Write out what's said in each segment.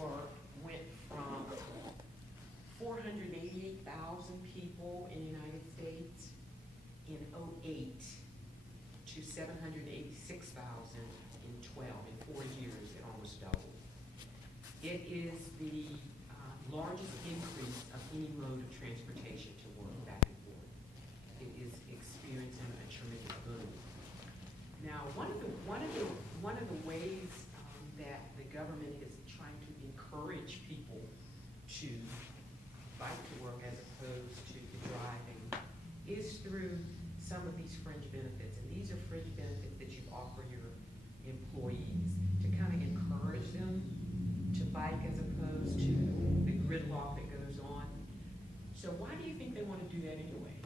work went from 488,000 people in the United States in '08 to 786,000 in 12. In 4 years, it almost doubled. It is the largest increase of any mode of transportation to work back and forth. It is experiencing a tremendous boom. Now, one of the ways that the government is trying to encourage people to bike to work as opposed to driving is through some of these fringe benefits. And these are fringe benefits that you offer your employees to kind of encourage them to bike as opposed to the gridlock that goes on. So why do you think they want to do that anyway?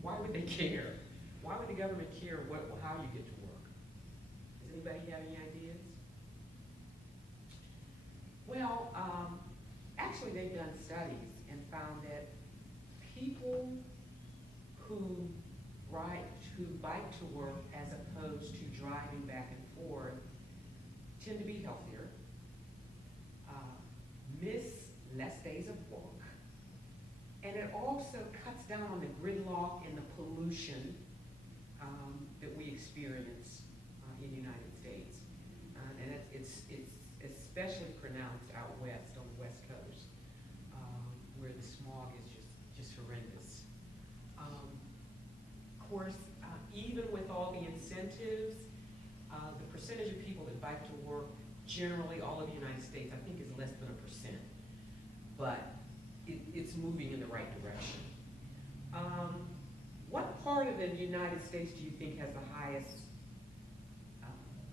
Why would they care? Why would the government care how you get to work? Does anybody have any ideas? Well, actually they've done studies and found that people who bike to work as opposed to driving back and forth tend to be healthier, miss less days of work, and it also cuts down on the gridlock and the pollution that we experience in the United States. And it's especially pronounced out west, on the West Coast, where the smog is just horrendous. Of course, even with all the incentives, the percentage of people that bike to work, generally all of the United States, I think is less than 1%. But it's moving in the right direction. What part of the United States do you think has the highest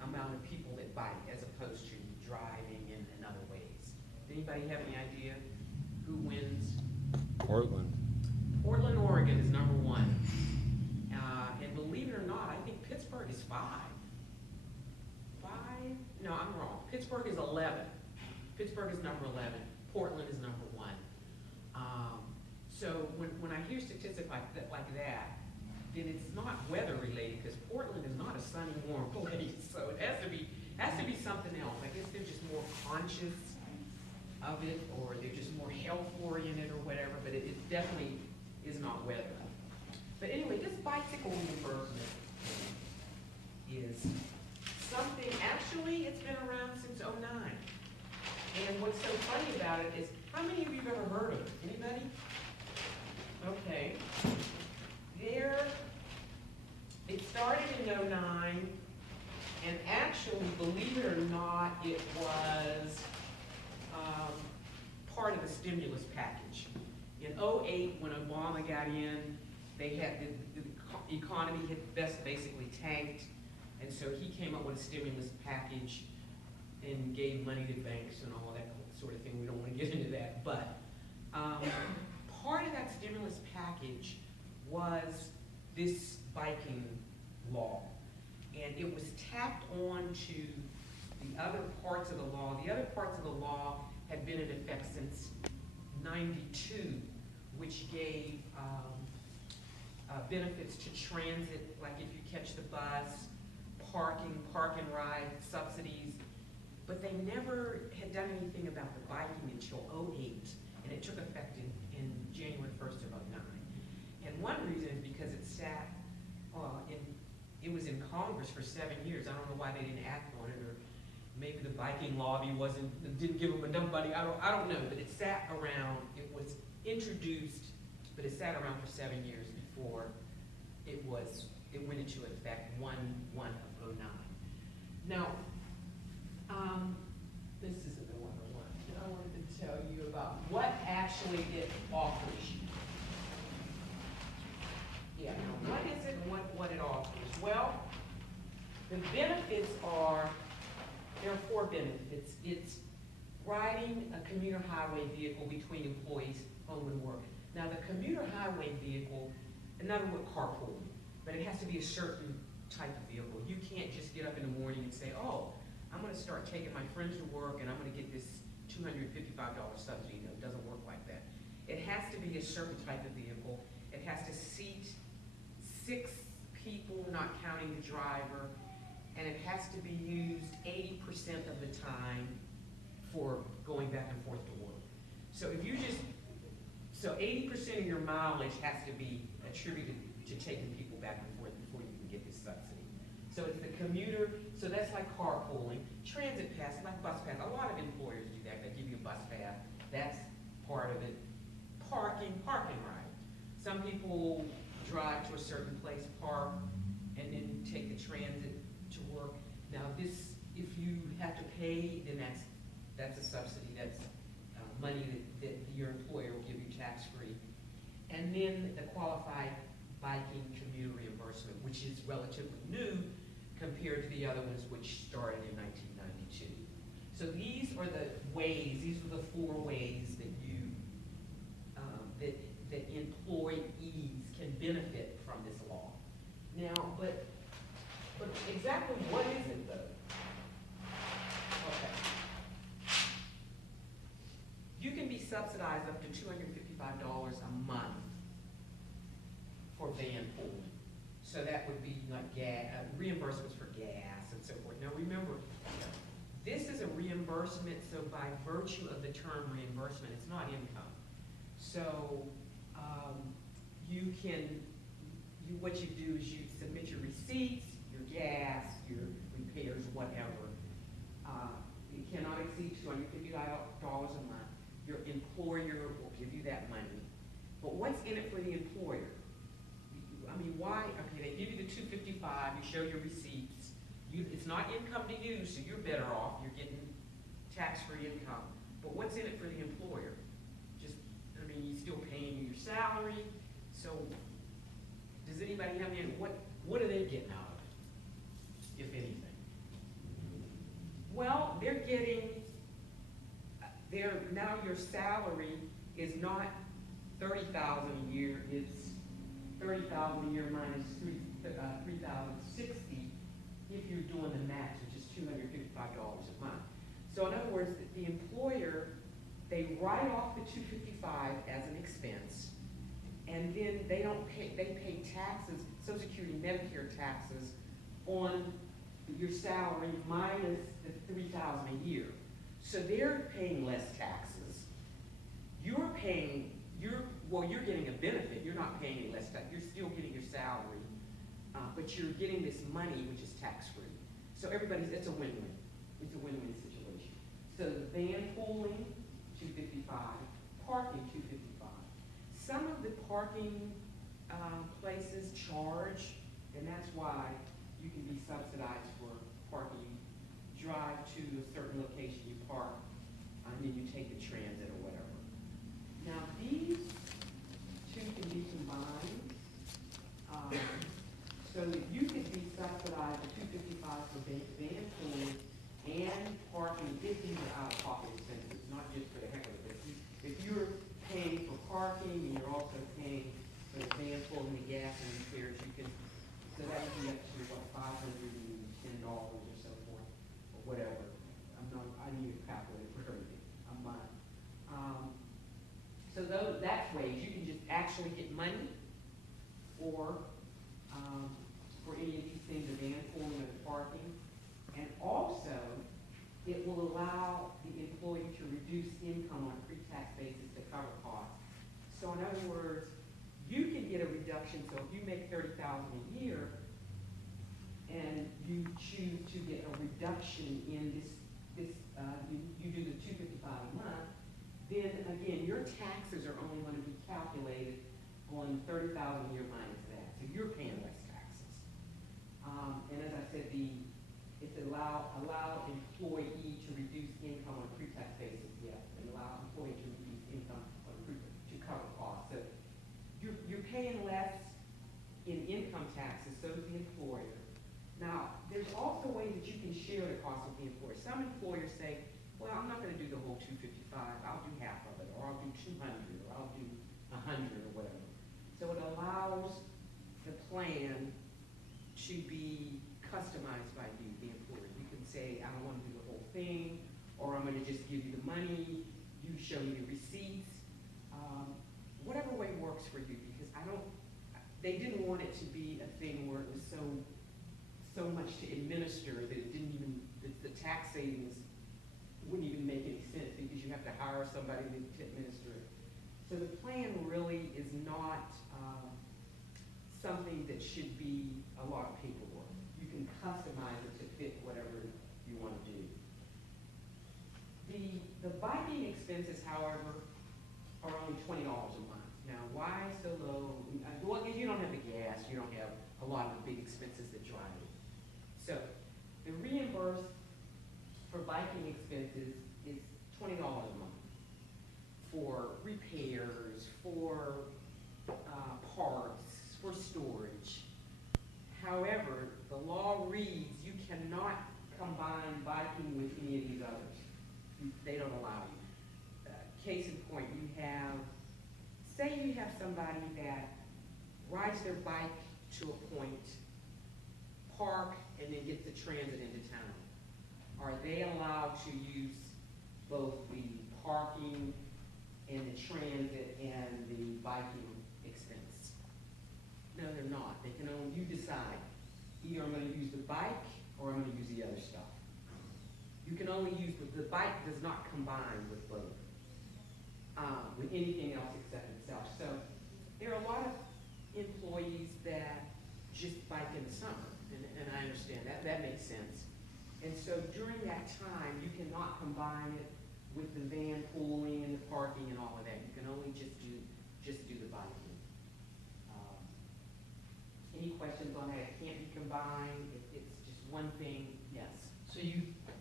amount of people that bike as opposed to driving in other ways? Anybody have any idea who wins? Portland. Portland, Oregon is number 1. And believe it or not, I think Pittsburgh is 5. 5? No, I'm wrong. Pittsburgh is 11. Pittsburgh is number 11. Portland is number 1. So when I hear statistics like that, then it's not weather related, because Portland is not a sunny, warm place. So it has to be something else. I guess they're just more conscious of it, or they're just more health oriented or whatever. But it definitely is not weather. But anyway, this bicycle reimbursement is something. Actually, it's been around since '09. And what's so funny about it is, how many of you have ever heard of it? Anybody? Okay. It started in '09, and actually, believe it or not, it was part of the stimulus package. In '08, when Obama got in, they had the economy had basically tanked, and so he came up with a stimulus package and gave money to banks and all that sort of thing. We don't want to get into that, but part of that stimulus package was this biking law, and it was tacked on to the other parts of the law. The other parts of the law had been in effect since '92, which gave benefits to transit, like if you catch the bus, park and ride subsidies. But they never had done anything about the biking until '08, and it took effect in January 1st of '09. And one reason is because it sat it was in Congress for 7 years. I don't know why they didn't act on it, or maybe the biking lobby didn't give them enough money. I don't know, but it sat around. It was introduced, but it sat around for 7 years before it went into effect 1/1 of '09. Now, this is another one that I wanted to tell you about what actually it offers you. Yeah, what is it and what it offers? Well, the benefits there are 4 benefits. It's riding a commuter highway vehicle between employees, home and work. Now, the commuter highway vehicle, another word, carpooling, but it has to be a certain type of vehicle. You can't just get up in the morning and say, oh, I'm going to start taking my friends to work and I'm going to get this $255 subsidy. It doesn't work like that. It has to be a certain type of vehicle. It has to seat 6 people, not counting the driver, and it has to be used 80% of the time for going back and forth to work. So if you just, so 80% of your mileage has to be attributed to taking people back and forth before you can get this subsidy. So it's the commuter, so that's like carpooling. Transit pass, like bus pass, a lot of employers do that, they give you a bus pass, that's part of it. Parking right. Some people drive to a certain place, park, and then take the transit to work. Now this, if you have to pay, then that's a subsidy, that's money that your employer will give you tax-free. And then the qualified biking commuter reimbursement, which is relatively new compared to the other ones which started in 1992. So these are the ways, these are the 4 ways that you, that employees can benefit from this law. Now, but exactly what is it though? Okay. You can be subsidized up to $255 a month for van pooling. So that would be like gas, reimbursements for gas and so forth. Now remember, this is a reimbursement, so by virtue of the term reimbursement, it's not income. So what you do is you submit your receipts, your gas, your repairs, whatever. It cannot exceed $250 a month. Your employer will give you that money. But what's in it for the employer? I mean, why? Okay, they give you the $255, you show your receipts. It's not income to you, so you're better off. You're getting tax-free income. But what's in it for the employer? Just, I mean, you're still paying your salary. So, does anybody have any, what are they getting out of it, if anything? Well, they're getting, now your salary is not $30,000 a year, it's $30,000 a year minus $3,060 if you're doing the max, which is $255 a month. So in other words, the employer, they write off the $255 as an expense, and then they pay taxes, Social Security, Medicare taxes on your salary minus the $3,000 a year. So they're paying less taxes. You're getting a benefit. You're not paying any less tax. You're still getting your salary, but you're getting this money which is tax-free. So it's a win-win. It's a win-win situation. So the van pooling, $255, parking, $255. Some of the parking places charge, and that's why you can be subsidized for parking. Drive to a certain location, you park, and then you take the transit or whatever. Now these two can be combined. So you can be subsidized at $255 for van pooling and parking if you are out-of-pocket expenses, not just for the heck of it. If you're paying for parking and you're also paying for the van pooling, the gas and repairs, you can, so that would be actually $510 or so forth, or whatever. I need a calculator for everything a month. So that's ways you can just actually get money, or for any of these things, the van pooling or the parking. And also, it will allow the employee to reduce income on a pre-tax basis to cover costs. So in other words, you can get a reduction. So if you make $30,000 a year, and you choose to get a reduction in you do the $255 a month, then again, your taxes are only going to be calculated on $30,000 a year minus that. So you're paying less taxes. And as I said, it's allow employee to reduce income on a pre-tax basis, yes, and allow employee to reduce income to cover costs. So you're paying less in income taxes, so does the employer. Now, there's also ways that you can share the cost with the employer. Some employers say, well, I'm not going to do the whole $255, I'll do half of it, or I'll do $200, or I'll do $100, or whatever. So it allows the plan to be customized by you, the employer. You can say, I don't want to do the whole thing, or I'm going to just give you the money, you show me the receipts, whatever way works for you, because they didn't want it to be a thing where it was so much to administer that it didn't even, the tax savings it wouldn't even make any sense because you have to hire somebody to administer it. So the plan really is not something that should be a lot of paperwork. You can customize it to fit whatever you want to do. The biking expenses, however, are only $20 a month. Now, why so low? Well, you don't have the gas, you don't have a lot of the big expenses that drive it. So the reimbursed for biking expenses is $20 a month for repairs, for parts, for storage. However, the law reads you cannot combine biking with any of these others. They don't allow you. Case in point, say you have somebody that rides their bike to a point, park, and then gets the transit into town. Are they allowed to use both the parking and the transit and the biking expense? No, they're not. They can only, you decide. Either I'm going to use the bike or I'm going to use the other stuff. You can only use, the bike does not combine with both, with anything else except itself. So there are a lot of employees that just bike in the summer, and I understand that. That makes sense. And so during that time, you cannot combine it with the van pooling and the parking and all of that. You can only just do the biking. Any questions on that? It can't be combined. It's just one thing. Yes. So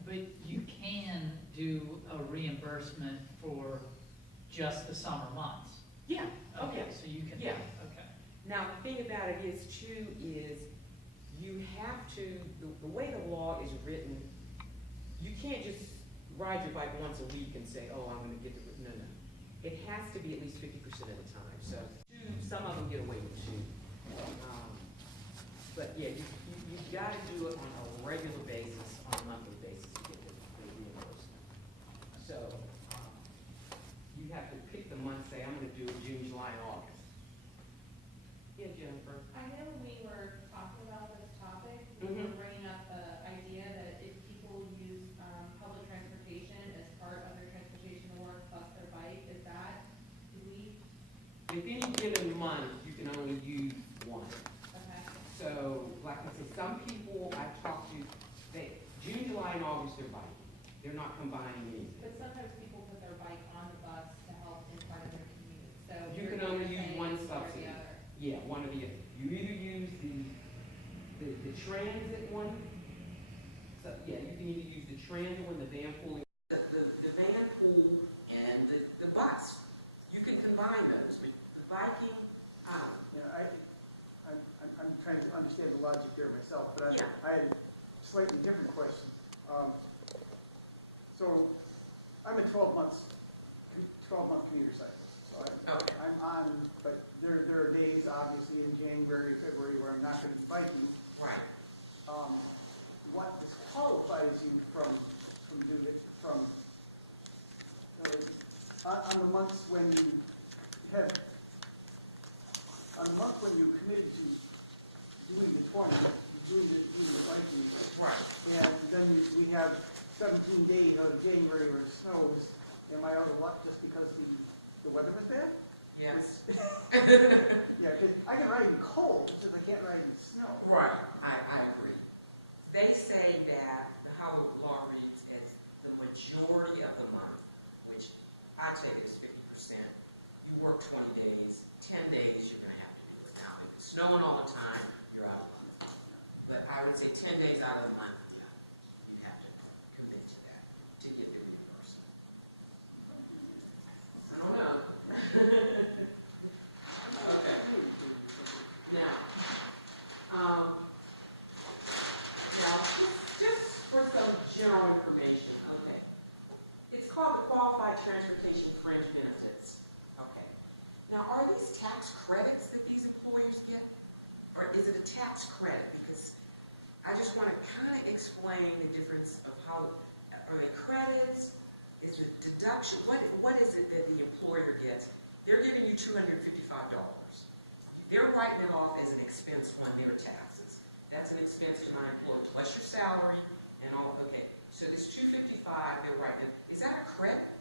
but you can do a reimbursement for just the summer months. Yeah. Okay. Okay. So you can. Yeah. Okay. Now, the thing about it is, too, is you have to, the way the law is written, you can't just ride your bike once a week and say, oh, I'm going to get to, no. It has to be at least 50% of the time. So some of them get away with 2. But yeah, you got to do it on a regular basis, on a monthly basis to get the reimbursement. So you have to pick the month, say, I'm going to do it June, July, and August. Yeah, Jennifer. I know we were talking about this topic, we Mhm. were bringing up the idea that if people use public transportation as part of their transportation to work plus their bike, is that, If any given month, you can only use one. okay? So, like I said, some people I've talked to, June, July, and August, they're biking. They're not combining anything. But sometimes people put their bike on the bus to help in part of their commute, so. You you're can only use saying one or the subsidy. other. Yeah, one or the other. You either use the transit one, so, yeah, you can either use the transit one, the van pooling. The van pool and the bus. You can combine those, but the biking, I don't know. Yeah, I'm trying to understand the logic there myself, but Yeah. I had a slightly different question. So I'm a 12-month commuter cyclist. So Okay. I'm on, but there are days, obviously, in January, February, where I'm not going to be biking. Right. What disqualifies you from doing it, on the months when you have, on the month when you committed to doing the 20, doing the biking. Right. And then we have 17 days out of January where it snows. Am I out of luck just because the weather was bad? Yes. Yeah, because I can ride in cold, just I can't ride in snow. Right, I agree. They say that how the law reads is the majority of the month, which I take it as 50%. You work 20 days, 10 days, you're going to have to do it. Now, if it's snowing all the time, you're out of luck. But I would say 10 days out of the month, yeah, you have to commit to that to get the reimbursement. I don't know. Okay. Now, just for some general information, okay. It's called the Qualified Transportation Fringe Benefits. Okay. Now, are these tax credits that these employers get? Or is it a tax credit? Because I just want to kind of explain the difference of how, are they credits? Is it deduction? What is it that the employer gets? They're giving you $255. They're writing it off as an expense on their taxes. That's an expense to my employee, plus your salary and all, okay. So this $255, they're right, is that a credit?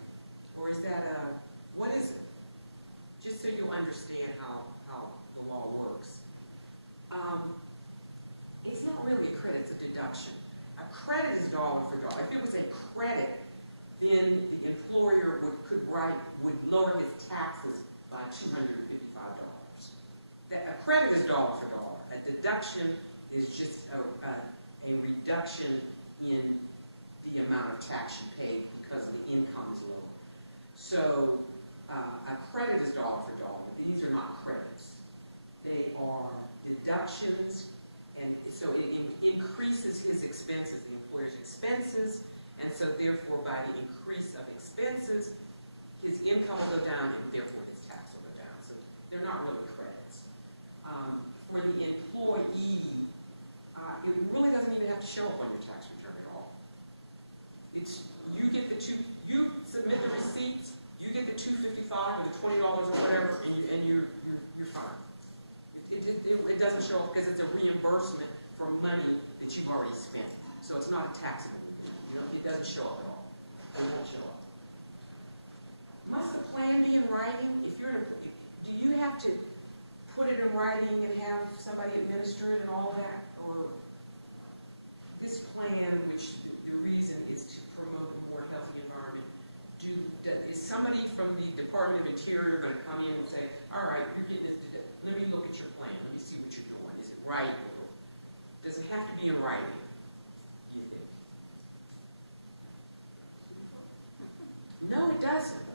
Or is that a, what is it? Just so you'll understand how the law works. It's not really a credit, it's a deduction. A credit is dollar for dollar. If it was a credit, then the employer would lower his taxes by $255. A credit is dollar for dollar. A deduction is just a reduction in the amount of tax you pay because the income is lower. So a credit is dollar for dollar. These are not credits. They are deductions, and so it increases his expenses, the employer's expenses, and so therefore by the increase of expenses, his income will go down and therefore his tax will go down. So they're not really credits. For the employee, it really doesn't even have to show up on your tax return at all. It's, you submit the receipts, you get the $255 or the $20 or whatever, and you're fine. It doesn't show up because it's a reimbursement for money that you've already spent. So it's not a taxable event. It doesn't show up at all. It won't show up. Must the plan be in writing? Do you have to put it in writing and have somebody administer it and all that? Or this plan, which the reason is to promote a more healthy environment, is somebody from the Department of Interior going to come in and say, all right, you're getting this, let me look at your plan, let me see what you're doing. Is it right? Or does it have to be in writing, do you think? No, it doesn't.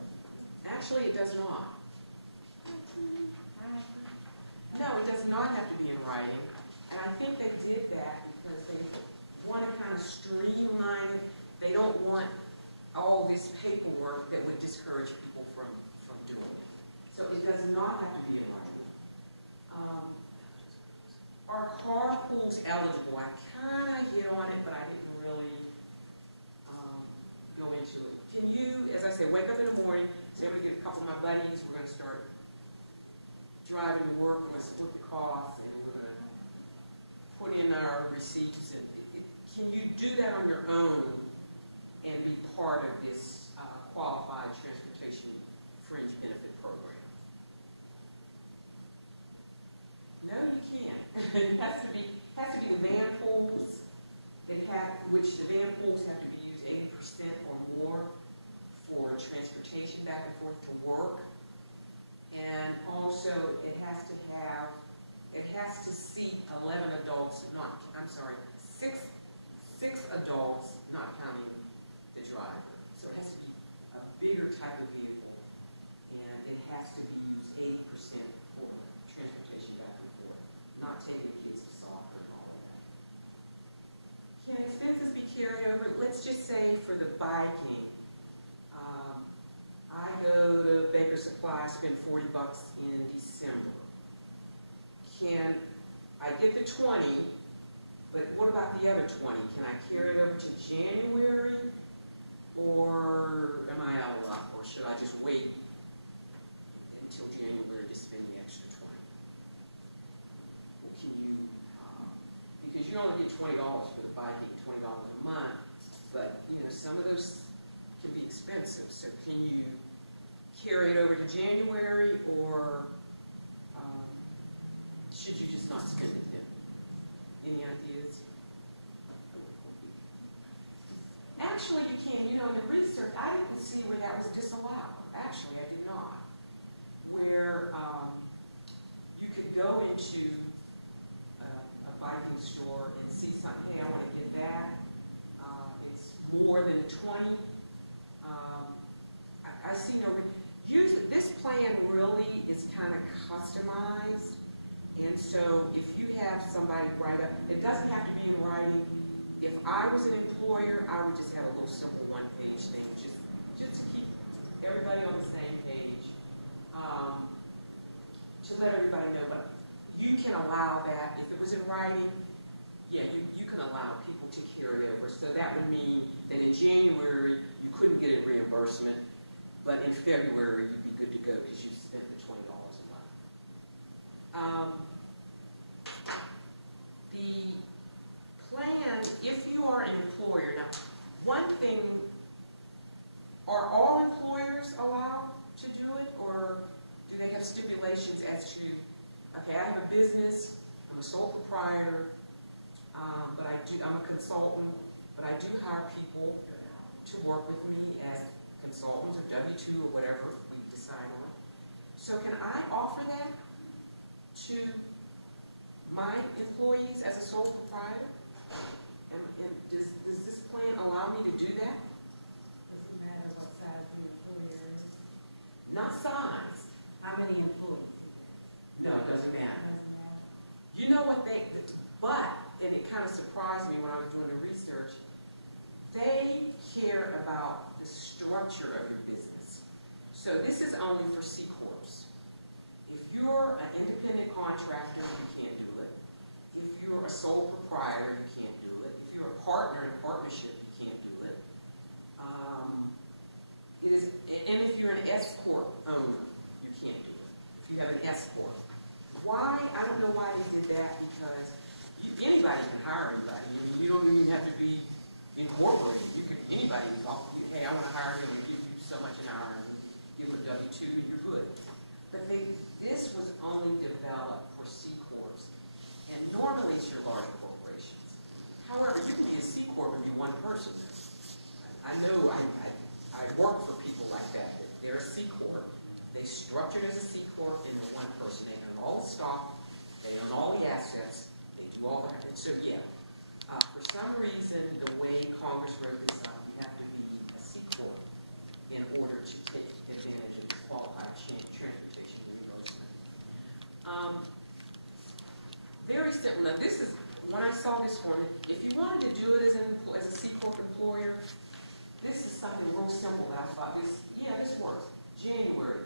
Actually, it does not. No, it does not have to be in writing. And I think they did that because they want to kind of streamline it. They don't want all this paperwork that would discourage people from doing it. So it does not have to be in writing. Are car pools eligible? I kind of hit on it, but I didn't really go into it. Can you, as I said, wake up in the morning, say I'm going to get a couple of my buddies, we're going to start driving to work, we're going to split the costs, and we're going to put in our receipts. And can you do that on your own and be part of this qualified transportation fringe benefit program? No, you can't. It has to be the van pools which the van pools have to be used 80% or more for transportation back and forth to work. And also it has to seat 11 adults, six adults, not counting the driver. So it has to be a bigger type of vehicle, and it has to be used 80% for transportation back and forth, not taking the kids to soccer and all of that. Can expenses be carried over? Let's just say for the biking, I go to Baker Supply, spend $40 in December. Can I get the 20, but what about the other 20? Can I carry it over to January, or am I out of luck, or should I just wait until January to spend the extra 20? Well, can you, because you only get $20 for the biking, $20 a month, but some of those can be expensive. So can you carry it over to January, or should you just not spend it then? Any ideas? Actually, you can. In the research, I didn't see where that was disallowed. Actually, I did not. Where you could go into a biking store and see something, hey, I want to get that. It's more than 20. I see no reason. Usually, this plan really is kind of customized. And so if you have somebody write up, it doesn't have to be in writing. If I was an employer, I would just have a little simple one-page thing, just to keep everybody on the same page, to let everybody know. But you can allow that. If it was in writing, yeah, you can allow people to carry over. So that would mean that in January, you couldn't get a reimbursement, but in February, you'd be good to go because you spent the $20 a month. The plan, if you are an employer, now, one thing, are all employers allowed to do it, or do they have stipulations as to, okay, I have a business, I'm a sole proprietor, but I'm a consultant, but I do hire people to work with me as consultants or W-2 or whatever we decide on. So can I offer that to my employees as a sole proprietor? And does this plan allow me to do that? Doesn't matter what size the employer is. Not size. How many employees he has. No, it doesn't matter. Doesn't matter. You know what and it kind of surprised me when I was doing the research, they care about the structure of your business. So this is only for C Corps. If you're an independent contractor, you can't do it. If you're a sole proprietor, you can't do it. If you're a partner in a partnership, you can't do it. And if you're an S Corp owner, you can't do it. If you have an S Corp. Why? I don't know why they did that, because anybody can hire anybody. I mean, you don't even have to be incorporated. Anybody can call you, hey, I want to hire you, I'm going to give you so much an hour, and give them a W-2 and you're good. But this was only developed for C Corps, and normally it's your larger corporations. However, you can be a C Corp and be one person. I know I work for people like that. They're a C Corp. They structured as a C Corp and they're one person. They own all the stock, they own all the assets, they do all that. So yeah, for some reason, the way Congress wrote this up, you have to be a C Corp in order to take advantage of this qualified transportation reimbursement. Very simple. Now this is, when I saw this form, if you wanted to do it as a C Corp employer, this is something real simple that I thought this works. January,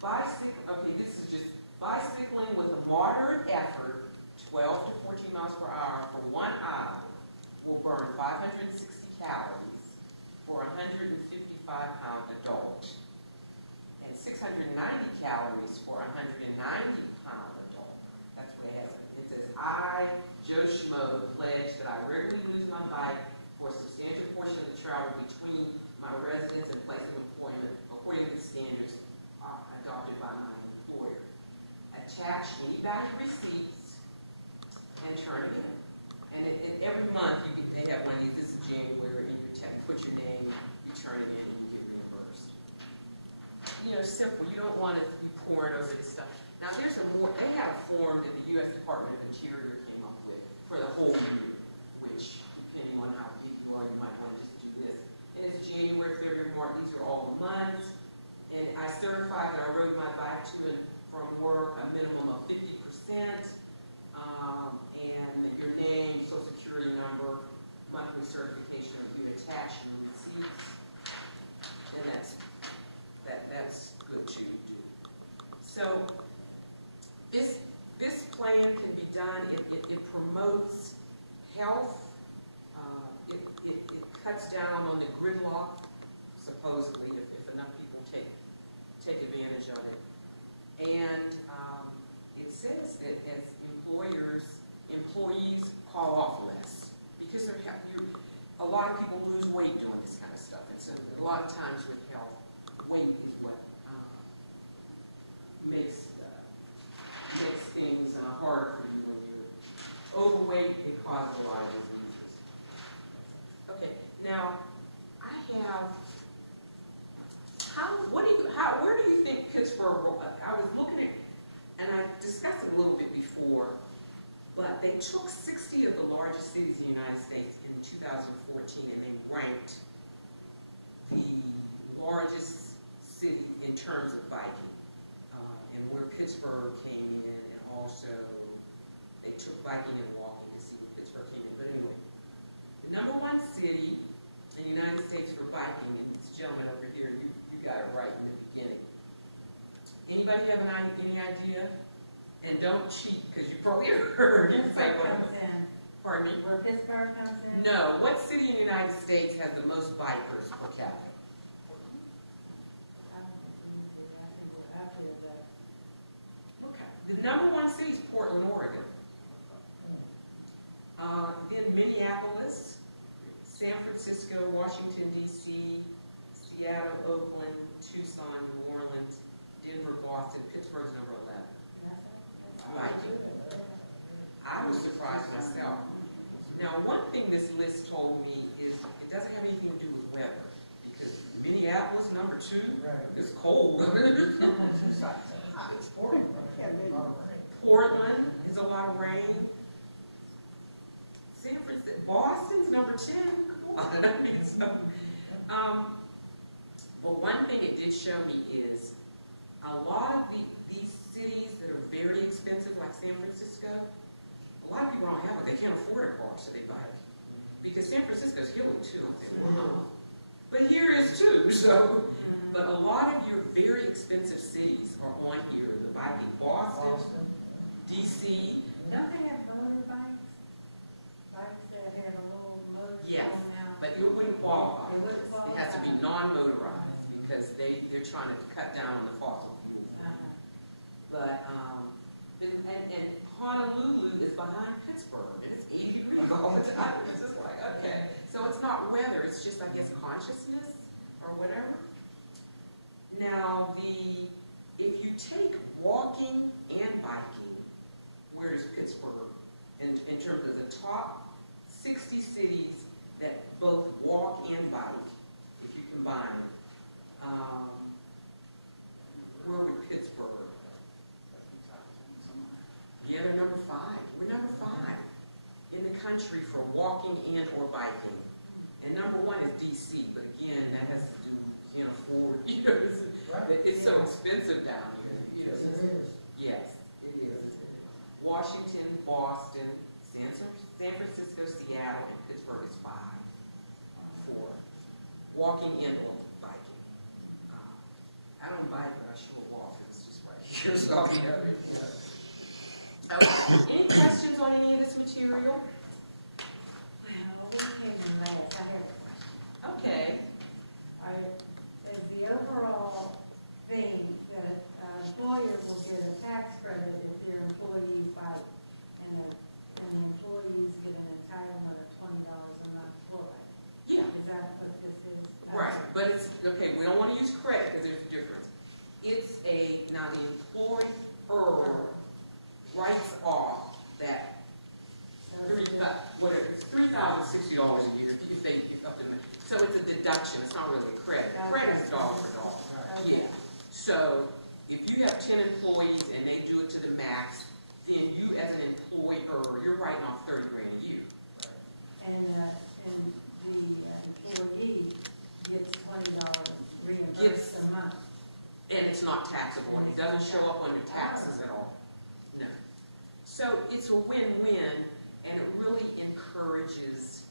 this is just bicycling with a moderate effort, 12 to 14 miles per hour for 1 hour will burn 560 calories for a 155-pound adult, and 690 calories for a 190-pound adult. That's what it has. It says, I, Joe Schmo, pledge that I regularly use my bike for a substantial portion of the travel between my residence and place of employment according to the standards adopted by my employer. Attach any bank receipts and turn it in. And every month they have one of these. This is January, and you put your name, you turn it in, and you get reimbursed. You know, simple. You don't want to be pouring over this stuff. Now they have a form that the U.S. Department of Interior came up with for the whole year, which depending on how big you are, you might want to just do this. And it's January, February, March. These are all the months. And I certified that I rode my bike to and from work a minimum of 50%. And your name, social security number, monthly certification, you attach your receipts, and that's good to do. So this plan can be done. It promotes health. It cuts down on the gridlock, supposedly, if enough people take advantage of it. And it says that as employees call off less, because a lot of people lose weight doing this kind of stuff. And so a lot of times with health, weight is what makes things harder for you when you're overweight. It causes a lot of diseases. Okay, now I have. Where do you think Pittsburgh? I was looking at, and I discussed it a little bit before, but they took 60 of the largest cities in the United States in 2014, and they ranked the largest city in terms of biking, and where Pittsburgh came in, and also they took biking and walking to see where Pittsburgh came in. But anyway, the #1 city in the United States for biking, and this gentleman over here, you got it right in the beginning. Anybody have any idea? And don't cheat, because you probably heard it say Pittsburgh comes in. Pardon me? Where Pittsburgh comes in? No. What city in the United States has the most bikers per capita? I don't think we did. I think we're up there, but. Okay. The #1 city is Portland, Oregon. Then Minneapolis, San Francisco, Washington DC, Seattle, Oakland, Tucson, New Orleans, Denver, Boston, Pittsburgh's number 11. Right. I was surprised myself. Now, one thing this list told me is it doesn't have anything to do with weather, because Minneapolis, number 2, is cold. Portland is a lot of rain. San Francisco, Boston's number 10. Come on, I mean, so. But one thing it did show me is a lot of these cities that are very expensive, like San Francisco, a lot of people don't have it. They can't afford a car, so they bike. Because San Francisco's hilly too. I'm saying, wow. But here is too. So, but a lot of your very expensive cities are on here. The biking, Boston, DC. Don't they have motorbikes? Bikes that have a little motor Yes, going out? but it wouldn't qualify. It wouldn't It has to be qualify. non-motorized because they're trying to cut down on the fossil fuels. But, and Honolulu is behind Pittsburgh, and it's 80 degrees all the time. It's just like, okay. So it's not weather, it's just, I guess, consciousness or whatever. Now, if you take walking and biking, where does Pittsburgh, in terms of the top 60 cities that both walk and bike, if you combine it, where would Pittsburgh? Yeah, they're number 5. We're number 5 in the country for walking and or biking. And number 1 is DC, but again, that has to do with can't afford, it's so expensive down here, Yes, it is. Washington, Boston, San Francisco, Seattle, and Pittsburgh is 5 for walking and or biking. I don't bike, but I sure walk, because it's just right here, so Okay. Any questions on any of this material? Well, we came in last, I have a question. Okay. Is the overall thing that an employer will get a tax credit if their employees bike, and the employees get an entitlement of $20 a month for it? Yeah. Is that what this is? Right, but it's, okay, we don't want to use credit because there's a difference. It's now the employer writes off that it's $3,060 a year if up to, so it's a deduction, it's not really a credit. A credit is dollar for dollar. Okay. Yeah, so if you have 10 employees and they do it to the max, then you as an employer, you're writing off 30 grand a year. And the employee gets $20 reimbursed a month. And it's not taxable, and it doesn't show up on the taxes at all. No. So it's a win-win, and it really encourages,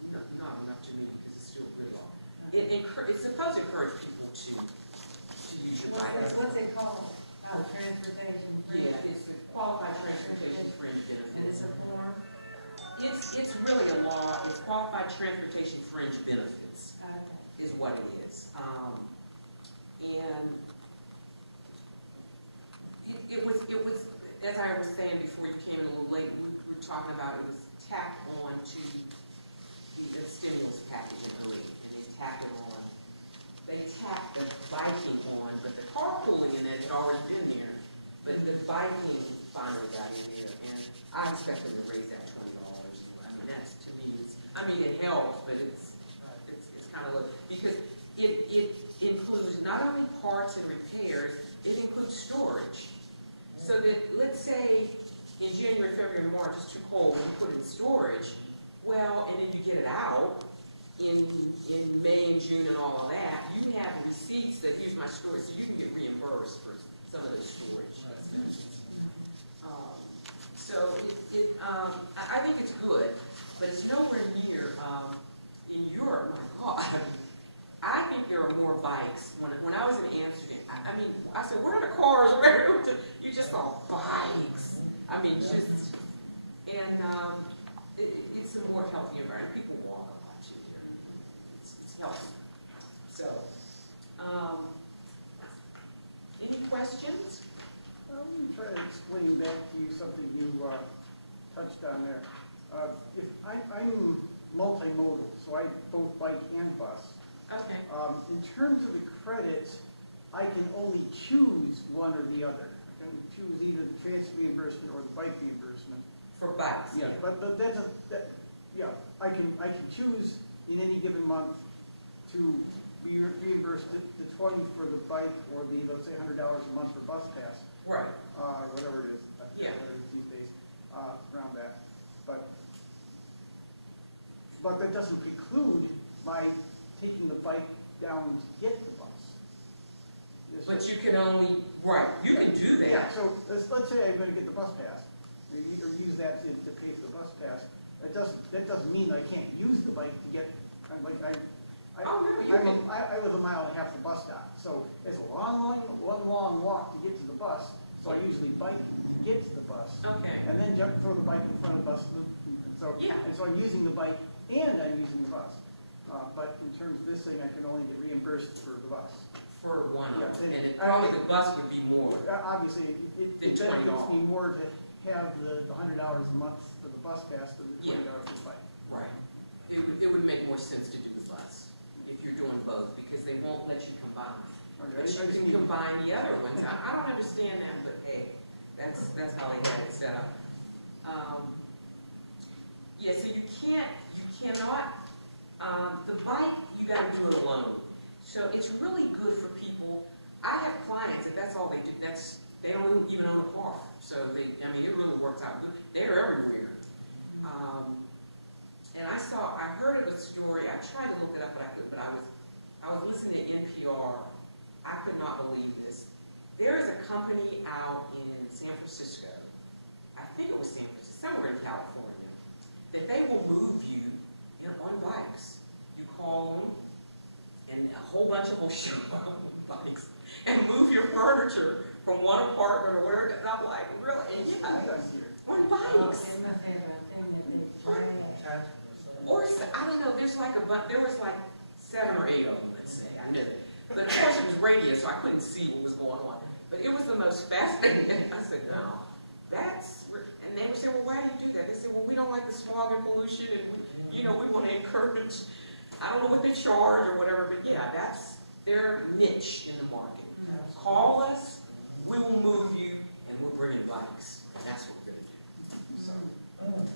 not enough to me because it's still good law. It's supposed to encourage people to use your bike. What's it called? Transportation fringe? Yeah, it's a qualified transportation fringe benefit. And it's a form? It's really a law, it's qualified transportation fringe benefits Okay. is what it is. And it was, as I was saying before you came in a little late, we were talking about it was tapped on to the stimulus package in 08, and they tapped the biking on, but the carpooling in it had already been there, but the biking finally got in there, and I expect them to raise that $20. I mean, that's, to me, it helps, but it's kind of low, because it includes not only parts and repairs, it includes storage. So that, let's say, in January, February, March, it's too cold, and you put it in storage, well, and then you get it out in May and June and all of that, you have receipts that here's my storage, so you can get reimbursed for some of those storage expenses. So I think it's good, but it's nowhere near, in Europe, my God, I think there are more bikes. When I was in Amsterdam, I said, where are the cars? You just saw bikes. I mean, just, and it's a more healthy environment. People walk a lot too here. It's healthy. So, any questions? Let me try to explain back to you something you touched on there. If I'm multimodal, so I both bike and bus. Okay, In terms of the credits, I can only choose one or the other. I can choose either the transfer reimbursement or the bike reimbursement. for bikes, yeah. But yeah, I can choose in any given month to be reimbursed the 20 for the bike or the, let's say, $100 a month for bus pass, Right, or whatever it is. I forget Yeah. what it is these days, around that. But that doesn't preclude my taking the bike down to get the bus. but you can only, right, you can do Yeah, that. so let's say I'm gonna get the bus pass, or use that to pay for the bus pass. That doesn't mean that I can't use the bike to get, Oh, no, you can. I live a mile and a half from the bus stop, so it's a one long walk to get to the bus, so I usually bike to get to the bus. Okay, And then throw the bike in front of the bus, and so, Yeah. and so I'm using the bike and I'm using the bus. But in terms of this thing, I can only get reimbursed for the bus. for one Yeah, of them, and I- probably the bus would be more. Obviously, it Than benefits me $20. more to have the $100 a month for the bus pass than the Yeah. $20 for the bike. Right. It would make more sense to do the bus if you're doing both, because they won't let you combine. Okay, But I you just can need- combine the other ones. I don't understand that, but hey, that's how they had it set up. Yeah, so you cannot, the bike, you gotta do it alone. So it's really good for people. I have clients, if that's all they do, they don't even own a car. So it really works out good. They're everywhere. And I heard of a story, I tried to look it up, but I couldn't, but I was listening to NPR. I could not believe this. There is a company out in San Francisco, I think it was San Francisco, somewhere in California, that they will move you on bikes. You call them, and a whole bunch of them will show up on bikes and move your furniture from one apartment or whatever. And I'm like, really? And yeah, on bikes. They must have a thing that they drag. Or, I don't know, there was like 7 or 8 of them, let's say, I knew that. But of course it was radio, so I couldn't see what was going on. But it was the most fascinating. I said, no, and they would say, well, why do you do that? They said, well, we don't like the smog and pollution, and we want to encourage, I don't know what they charge or whatever, but yeah, that's their niche in the market. Call us, we will move you, and we'll bring in bikes, and that's what we're gonna do. So,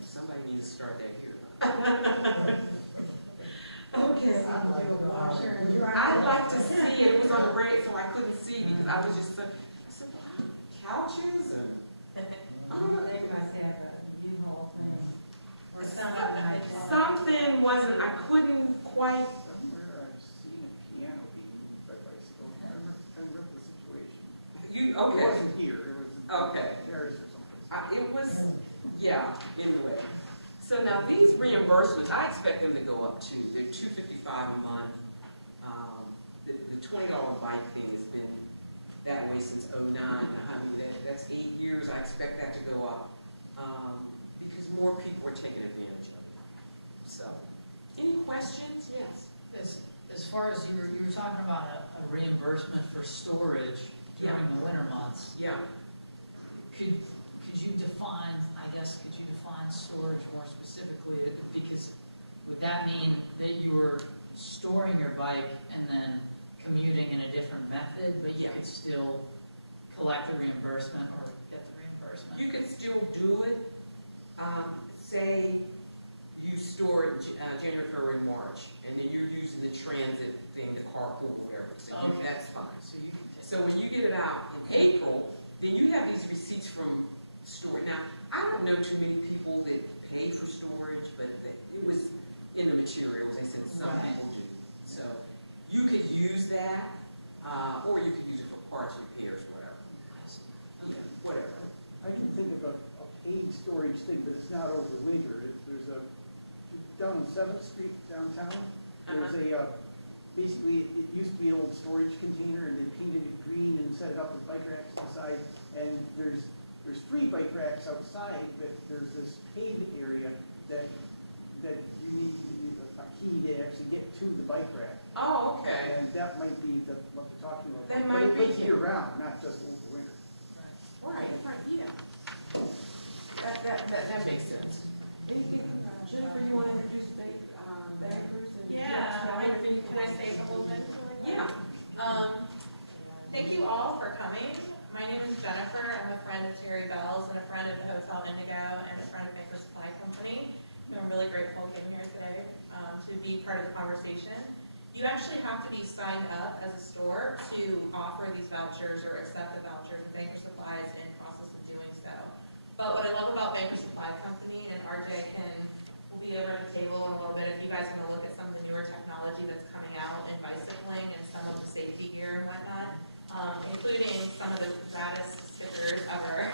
somebody needs to start that here. Okay. I'd like to see it. It was on the radio, so I couldn't see because I was just, I said, wow, couches and, I don't know. They must have a U-Haul thing, or something like that. Something wasn't, I couldn't quite, Somewhere I've seen a piano being moved by bicycle. I remember the situation. It okay, wasn't here, it was in Okay. Paris or someplace. it was, yeah, anyway. So now these reimbursements, I expect them to go up too. They're $255 a month. The $20 bike thing has been that way since '09. That's 8 years. I expect that to go up because more people are taking advantage of it. So, any questions? Yes. As far as you were talking about a reimbursement for storage during the winter months, Yeah. could you define storage more specifically? Because would that mean that you were storing your bike and then commuting in a different method, but you Yeah. could still collect the reimbursement or get the reimbursement? You could still do it. Say you store it January, February, March, and then you're using the transit thing, the carpool, or whatever. So Okay. that's fine. So you can take. So when you get it out in April, then you have these receipts from storage. Now, I don't know too many people that pay for storage, but it was in the materials. They said some Right. people do. So you could use that, or you could use it for parts repairs, whatever. I see. Yeah, whatever. I can think of a paid storage thing, but it's not over winter. There's down on 7th Street downtown, there's basically, it used to be an old storage container, and they painted it green and set it up with bike racks inside. And there's 3 bike racks outside, but there's this paid area that you need a key to actually get to the bike rack. Oh, okay. And that might be what they're talking about. That But might be. it's year round, not just over winter. Right, yeah. that makes sense. Anything, Jennifer, you want to introduce bankers? And Yeah, can I say the whole thing? Yeah. Thank you all for coming. My name is Jennifer. I'm a friend of Terry Bell's and a friend of the Hotel Indigo and a friend of Banker Supply Company. And I'm really grateful I came here today to be part of the conversation. You actually have to be signed up as a store to offer these vouchers or accept the vouchers, and Banker Supply is in process of doing so. But what I love about Banker Supply Company, and RJ will be over at the table in a little bit if you guys want to look at some of the newer technology that's coming out in bicycling and some of the safety gear and whatnot, including some of the baddest stickers ever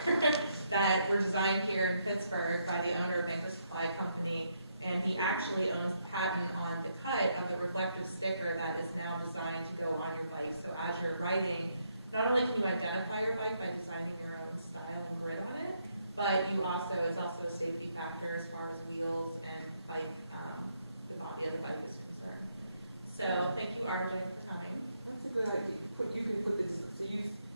that were designed here in Pittsburgh by the owner of Banker Supply Company. And he actually owns the patent on the cut of the reflective sticker that is now designed to go on your bike. So as you're riding, not only can you identify your bike by designing your own style and grid on it, but it's also a safety factor as far as wheels and bike, the body of the bike is concerned. So thank you, RJ, for coming. That's a good idea. You can put this, so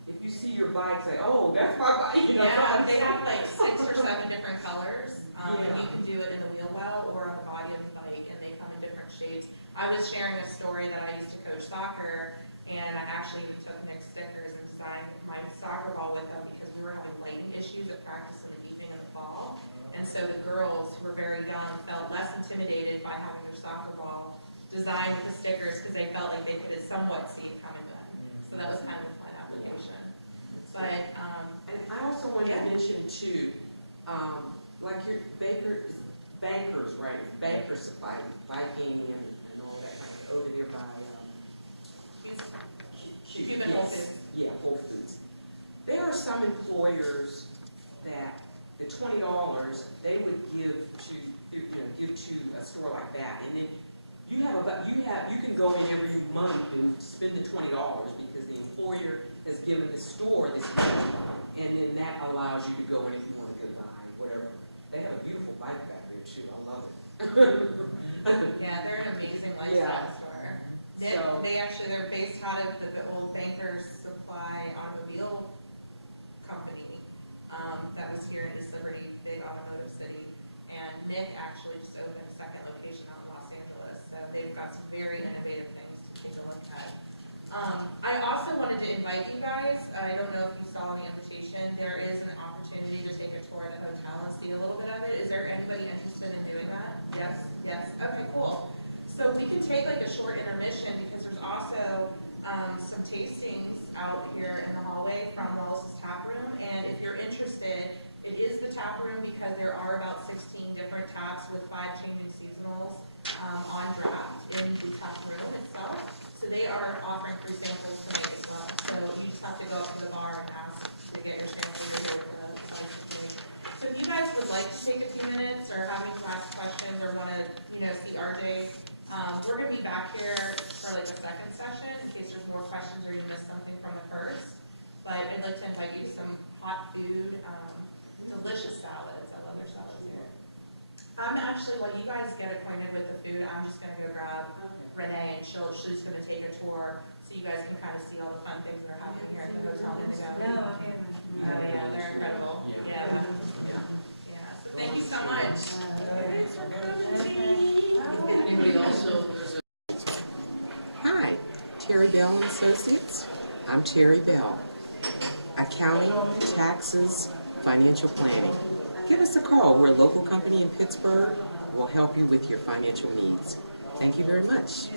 if you see your bike, say, oh, that's my bike. Yeah, they have like 6 or 7 different colors. And Yeah. you can do it in the wheel well or on the body of the bike, and they come in different shapes. I was sharing a story that I used to coach soccer, and I actually even took Nick's stickers and designed my soccer ball with them because we were having lighting issues at practice in the evening in the fall. And so the girls who were very young felt less intimidated by having their soccer ball designed with the stickers because they felt like they could somewhat see it coming then. So that was kind of a fun application. But, and I also wanted to mention too, like your bankers, right? Banker Supply, biking and all that kind of over there by, Cuban Whole Foods. Yeah, Whole Foods. There are some employers that the $20 they would give to a store like that, and then you can go in every month and spend the $20 because the employer has given the store this money, and then that allows you to go in if you want to go buy whatever. They have a beautiful bike back there too. I love it. yeah, they're an amazing lifestyle store. They're based out of the old Banker Supply automobile company that was here in East Liberty, big automotive city. And Nick actually just opened a second location out in Los Angeles. So they've got some very innovative things to take a look at. I also wanted to invite you guys. I don't know if you saw in the invitation, there is an opportunity to take a tour of the hotel and see a little bit of it. Is there anybody interested in doing that? Yes? Yes? Okay, cool. So we can take like a short intermission because there's also some tastings out here in the hallway from Wallace's Tap Room. And if you're interested, it is the tap room because there are about 16 different taps with 5 changing seasonals on draft in the tap room itself. So they are offering free samples tonight as well. So you just have to go up to the bar and ask to get your sample. You're here with the licensing. So if you guys would like to take a few minutes or have any last questions or want to, see RJ, we're going to be back here for like a second session in case there's more questions or you missed something from the first. But I'd like to invite you to some hot food, delicious salads. I love your salads here. I'm actually, while you guys get acquainted with the food, I'm just going to go grab Renee, and she's going to take a tour so you guys can kind of see all the fun things that are happening here at the Hotel Indigo. No, okay. Oh yeah, they're incredible. Yeah. So thank you so much. Thanks for coming. Anybody also, Hi, Terry Bell and Associates. I'm Terry Bell. Accounting, taxes, financial planning. Give us a call. We're a local company in Pittsburgh. We'll help you with your financial needs. Thank you very much.